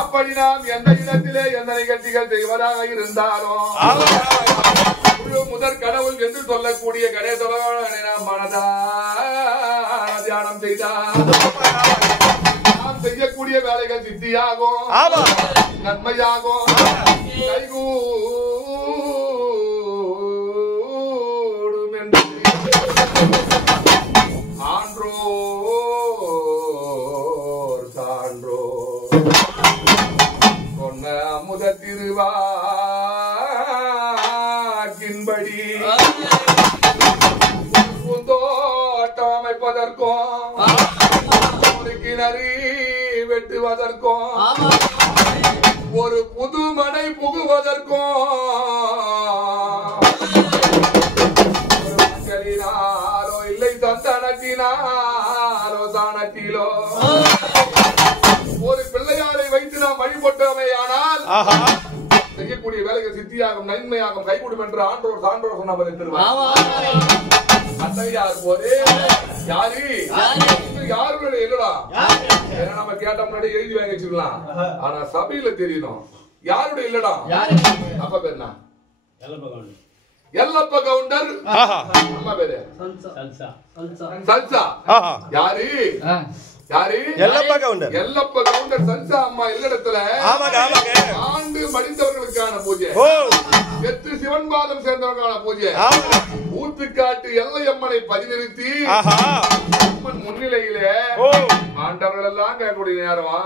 அப்படி நாம் எந்த இடத்திலே எந்த நிகழ்ச்சிகள் செய்வதாக இருந்தாலும் முதற் கடவுள் என்று சொல்லக்கூடிய கணேசபகவானை நாம் மனதார தியானம் செய்தால் நாம் செய்யக்கூடிய வேலைகள் சித்தியாகும், நன்மையாகும், கைகூடும் என்று ஆன்றோர் சான்றோர் சொன்ன அமுத திருவாக்கின்படி பூந்தோட்டம் அமைப்பதற்கும் ஒரு கிணறி வெட்டுவதற்கும் ஒரு புதுமனை புகுவதற்கும் மக்களினாலோ இல்லை சந்தனத்தினாலோ சாணத்திலோ ஒரு பிள்ளையாரை வைத்து நாம் வழிபட்டோமே ஆனால் செய்யக்கூடிய வேலைகள் சித்தியாகும், நன்மையாகும், கைகூடும் என்று ஆன்றோர் சான்றோர் சொன்னதை திருவார் போதே யாரு யாருடைய இல்லடா நம்ம கேட்ட முன்னாடி எழுதி வாங்கி வச்சுக்கலாம். ஆனா சபையில தெரியணும் யாருடைய இல்லடா. அப்ப பேர் என்ன? எல்லப்ப கவுண்டர். அம்மா பேரு சல்சா. யாரு யாரு? எல்லப்ப கவுண்டர். எல்லப்ப கவுண்டர் சல்சா அம்மா இல்லடத்துல ஆண்டு மடிந்தவர்களுக்கான பூஜை, எத்து சிவன் பாதம் சேர்ந்தவர்களுக்கான பூஜை, ஊத்துக்காட்டு எல்லையம்மனை பதிநிறுத்தி அம்மன் முன்னிலையிலே ஆண்டவர்கள் எல்லாம் கேட்கக்கூடிய நேரம்.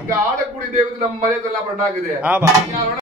இங்க ஆடக்கூடிய தெய்வத்துக்கு நம்ம மரியாதை எல்லாம் பண்ணாக்குது.